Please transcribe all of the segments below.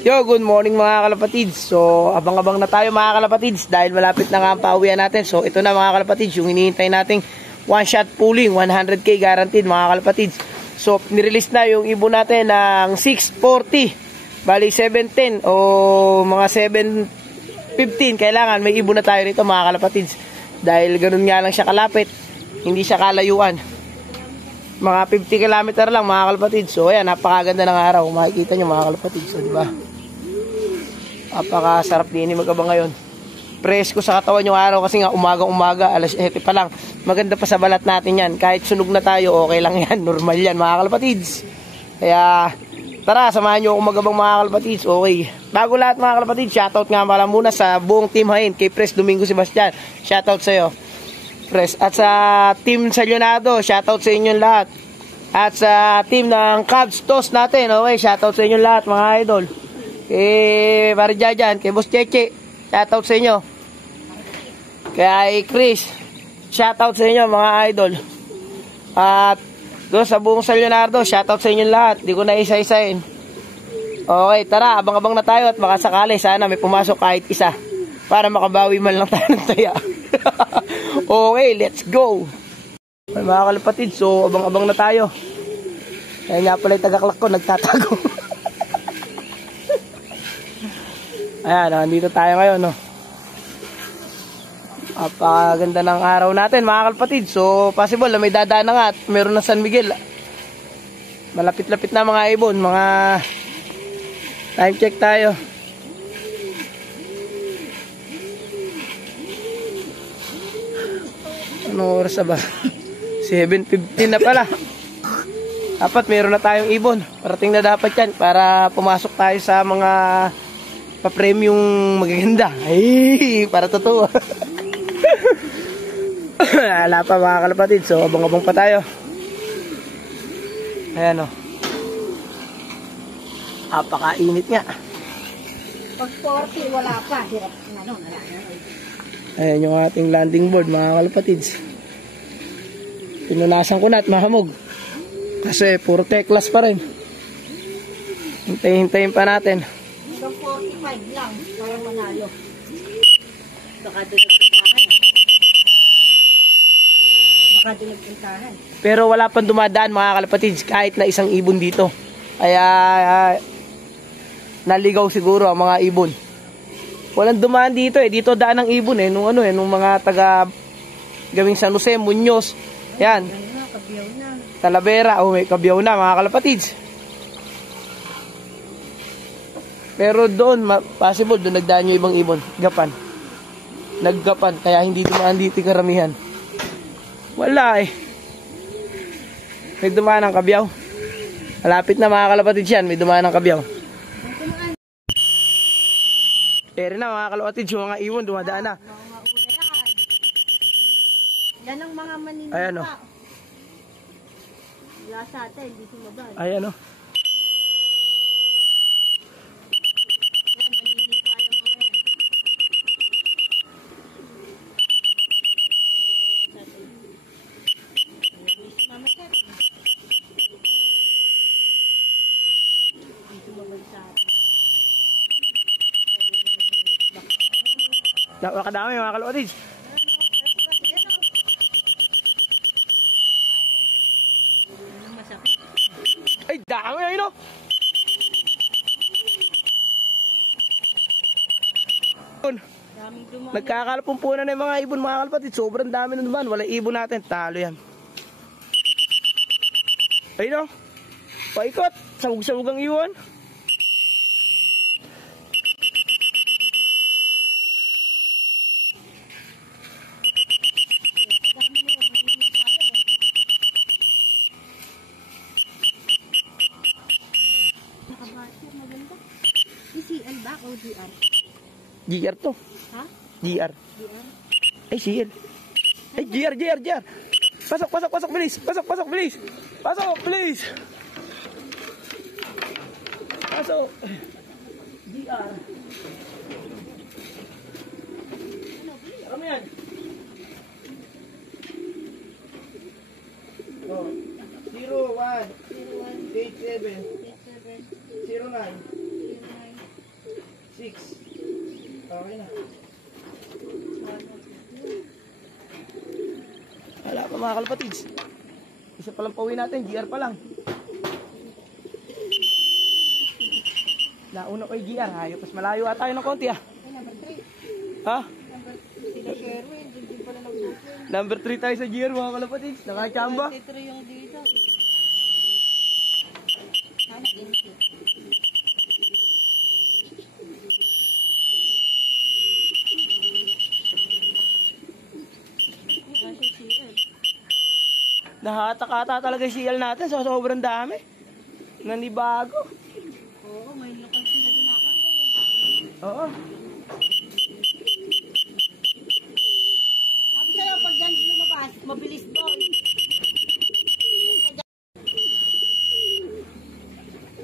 Yo, good morning mga kalapatids. So, abang-abang na tayo mga kalapatids dahil malapit na nga ang pauwian natin. So, ito na mga kalapatids, yung hinihintay nating one shot pulling, 100k guaranteed mga kalapatids. So, nirelease na yung ibon natin ng 640. Bali 710 o mga 715. Kailangan may ibon na tayo rito mga kalapatids. Dahil ganun nga lang siya kalapit. Hindi siya kalayuan. Mga 50 km lang mga kalapatids. So ayan, napakaganda ng araw. Makikita nyo mga kalapatids, so, diba? Napakasarap din mag-abang ngayon. Presko sa katawan yung araw kasi nga umaga-umaga, alas 7 pa lang. Maganda pa sa balat natin yan. Kahit sunog na tayo, okay lang yan. Normal yan mga kalapatids. Kaya tara, samahan nyo ako mag-abang mga kalapatids. Okay. Bago lahat mga kalapatids, shoutout nga pala muna sa buong Team Hain. Kay Pres Domingo Sebastian, shoutout sa'yo Pres. At sa Team Salionado, shoutout sa inyong lahat. At sa team ng Cubs Toast natin, okay, shoutout sa inyong lahat mga idol. Kay Marijajan, kay Boss Cheche, shoutout sa inyo. Kay Chris, shoutout sa inyo mga idol. At doon sa buong Salionado, shoutout sa inyong lahat. Di ko na isa-isain. Okay, tara, abang-abang na tayo at makasakali sana may pumasok kahit isa para makabawi man lang tayo ng taya. Okay, let's go. Ay, mga kalapatid, so abang-abang na tayo. Kaya nga pala yung tagaklak ko, nagtatago. Ayan, nandito tayo ngayon, no. Napakaganda ng araw natin, mga kalapatid. So, possible na may dadaan na nga at meron na San Miguel. Malapit-lapit na mga ibon, mga time check tayo. Ano oras ba? 7:15 na pala. Dapat meron na tayong ibon. Parating na dapat yan para pumasok tayo sa mga pa-premium magaganda. Ay, para totoo. Wala pa mga kalapatid. So, abang-abang pa tayo. Ayan o. Napakainit nga. Pag 40, wala pa. Hirap na nun. Ayan yung ating landing board mga kalapatids. Pinunasan ko na at mahamog. Kasi puro teklas pa rin. Hintayin pa natin. Hanggang 45 lang para manalo. Baka doon nagpuntahan. Baka doon nagpuntahan. Pero wala pang dumadaan mga kalapatids kahit na isang ibon dito. Kaya naligaw siguro ang mga ibon. Walang dumaan dito eh. Dito daan ng ibon eh. Nung mga taga gawing San Jose, Muñoz. Yan. Talavera. Oh, may Kabiyaw na mga kalapatids. Pero doon, possible doon nagdaan yung ibang ibon. Gapan. Naggapan. Kaya hindi dumaan dito karamihan. Wala eh. May dumaan ng Kabiyaw. Malapit na mga kalapatids yan. May dumaan ng Kabiyaw. Pero na mga kalapatids, yung mga ibon dumadaan na. Yan ang mga maninita. Ayan o. Wala sa atin, hindi sumabal. Ayan o. Yan, maninita yung mga yan. Mamakat. Hindi sumabal sa atin. Nakadami mga kalapatids. Ay, dami ayun o. Nagkakalapumpunan na yung mga ibon mga kalapatids. Sobrang dami na naman. Wala ibon natin. Talo yan. Ayun o. Paikot. Sabog-sabog ang ibon. CL ba o GR? GR to. Ha? GR. GR? Ay, CL. Ay, GR. Pasok, bilis. Pasok, bilis. Pasok, bilis. Pasok. GR. Ano yan? Oh. 01 87 09 09 Okay na. Wala pa mga kalapatids. Isa pa lang pauwi natin, GR pa lang. Nauna ko yung GR, hayo. Mas malayo ata tayo ng konti ah. Ay, number 3. Ha? Sila Sherwin, din pala nag-booking. Number 3 tayo sa GR mga kalapatids. Nakachamba. 23 yung dito. Sana, ganito. Nahatak-ata talaga yung CL natin sa sobrang dami. Nanibago. Oo, may lokal sila dinakanta eh. Oo. Sabi sa'yo, pag yan lumabas, mabilis doon.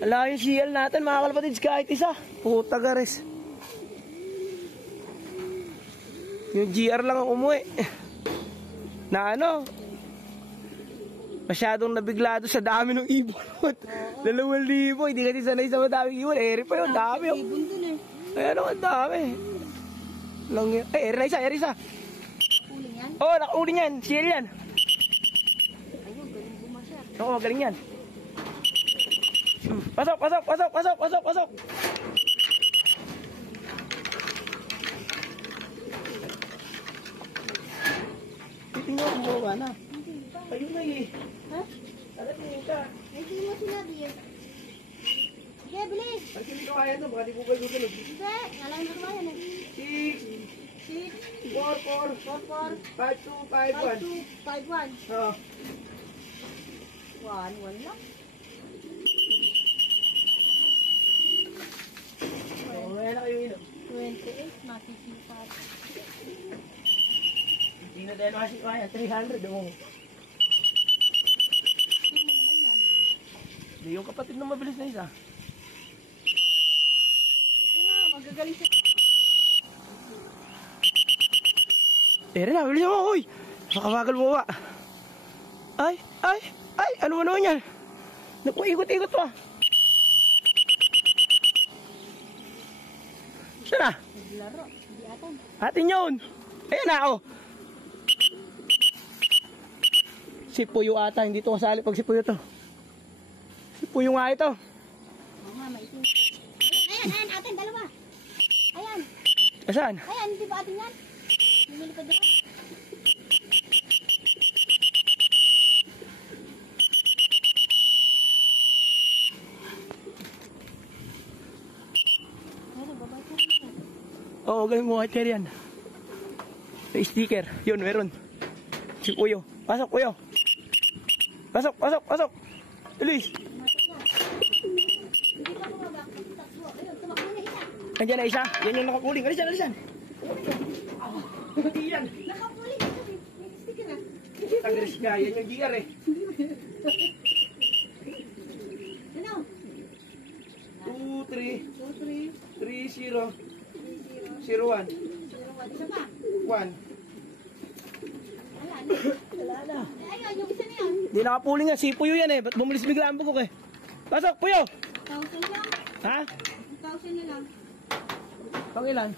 Wala yung CL natin mga kalapatids kahit isa. Puta gares. Yung GR lang ang umuwi. Na ano? Masyadong nabiglado sa dami ng ibon. 2,000. Hindi kasi sanay sa madaming ibon. Eri pa yun, dami yun. Ibon dun eh. Ayan o, ang dami. Lang yun. Ay, eri na isa, eri isa. Uling yan? Oo, nakauli yan. CL yan. Ayun, galing bumasya. Oo, magaling yan. Pasok, pasok, pasok, pasok, pasok, pasok. Titingnan ko bumawa na. Ayun na eh. Ha? Talating ka. Hindi mo sinabi eh. Sige, bilis. Pag hindi ko kaya ito, baka di ko kayo gugulo. Hindi, alam mo naman yan eh. 6, 6, 4, 4, 4, 4, 5, 2, 5, 1. 5, 2, 5, 1. Oo. 1 lang. Oo, ngayon na kayo inom. 28, masisipat. Hindi na tayo kasi kaya. 300 mo. Hindi mo naman yan. Hindi yung kapatid na mabilis na isa. Ito nga, magagaling siya. Tere na, bilis mo, uy! Makabagal mo ba? Ay, ay, ay, ano naman yan? Naku, ikot-ikot pa. Siya na, Naglaro, hindi atan. atin yun. Ayan na, oh. Si Puyo ata, hindi to kasali pag si Puyo to. Si Puyo nga ito. Oo nga, maitim. Ayan, atin, dalawa. Ayan, Saan? ayan, hindi ba atin yan? Lumili pa doon. Ayan, babay ko rin. Oo, galing mo white hair yan. May sticker. Yun, meron. Si Puyo. Pasok, Puyo. Pasok, pasok, pasok. Tulis. Hindi pa bumaba. Takbo. Ayun, tumakbo na isa. Nandiyan na isa. Yan yung nakakuling. Alisan, alisan. Hindi yan. Nakapuli ka kasi. May sticker na. Tagres nga. Yan yung GR eh. Ano? 2, 3, 2, 3, 3, 0, 3, 0, 0, 1. 0, 1. Isa pa. 1. Wala na. Wala na. Ayun, yung isa na yan. Hindi nakapuling nga. Si Puyo yan eh. Ba't bumilis bigla ang bukok eh? Pasok, Puyo. 1,000 lang. Ha? 1,000 na lang. Pang ilan?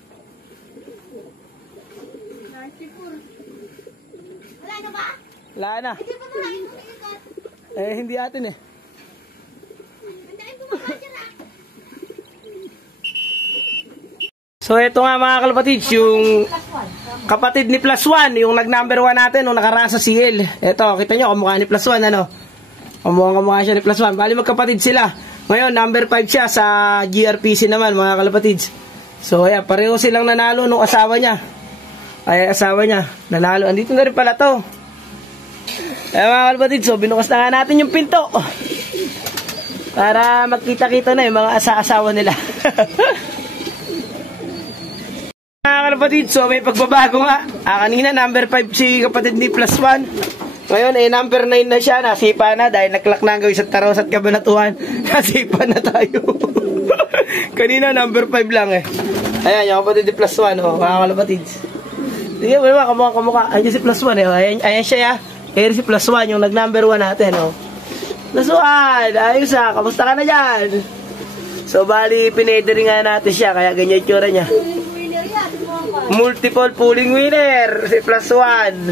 94. Wala na ba? Wala na. Hindi pa marahin ko na ikot. Eh, hindi atin eh. Andain bumaba siya na. So, ito nga mga kalapatids, yung kapatid ni Plus One, yung nag-number 1 natin, nung nakaraan sa CL. Ito, kita nyo, kamukha ni Plus One, ano? Kamukha siya ni Plus One. Bali, magkapatid sila. Ngayon, number 5 siya sa GRPC naman, mga kalapatids. So, ayan, pareho silang nanalo nung asawa niya. Ay, asawa niya, nanalo. Andito na rin pala to. Ayan, mga kalapatids, so, binukas na nga natin yung pinto. Para magkita-kita na yung mga asawa nila. Mga kalapatid, so may pagbabago nga. Kanina number 5 si kapatid ni Plus One. Ngayon number 9 na siya. Nasipa na dahil naklak na ang gawin sa Taros at Kabanatuan. Nasipa na tayo. Kanina number 5 lang eh. Ayan yung kapatid ni Plus One, oh, mga kalapatid. Sige, wala kamukha. Ayan si Plus One eh. Ayan siya ya. Ayan si Plus One, yung nag-number 1 natin. Oh. Plus One, ayos ah. Kamusta ka na dyan? So bali, pinedering nga natin siya. Kaya ganyan yung tsura niya. Winner yan. Multiple pulling winner. Si plus 1.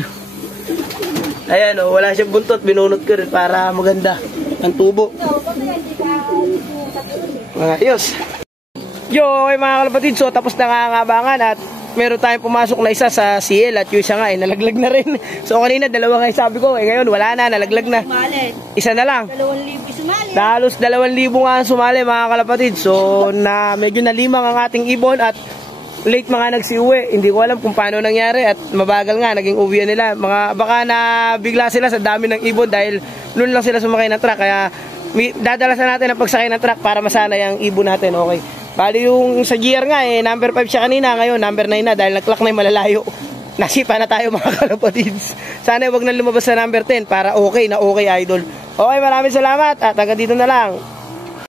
Ayan o, wala siyang buntot. Binunot ko rin para maganda ang tubo. Ayos. Yo, mga kalapatid. So, tapos na nga ang abangan at meron tayong pumasok na isa sa CL at yung isa nga nalaglag na rin. So, kanina dalawa nga sabi ko. Ngayon, wala na. Nalaglag na. Isa na lang. 2,000 sumali. Dalos 2,000 nga ang sumali, mga kalapatid. So, medyo nalimang ang ating ibon at late mga nagsiuwi. Hindi ko alam kung paano nangyari at mabagal nga naging uwian nila. Baka na bigla sila sa dami ng ibon dahil noon lang sila sumakay ng truck. Kaya dadalasan natin ang pagsakay ng truck para masanay ang ibon natin. Okay. Bali yung sa GR nga number 5 siya kanina. Ngayon number 9 na dahil nag-clock na yung malalayo. Nasipa na tayo mga kalapatids. Sana wag na lumabas sa number 10 para okay na okay idol. Okay, maraming salamat at hanggang dito na lang.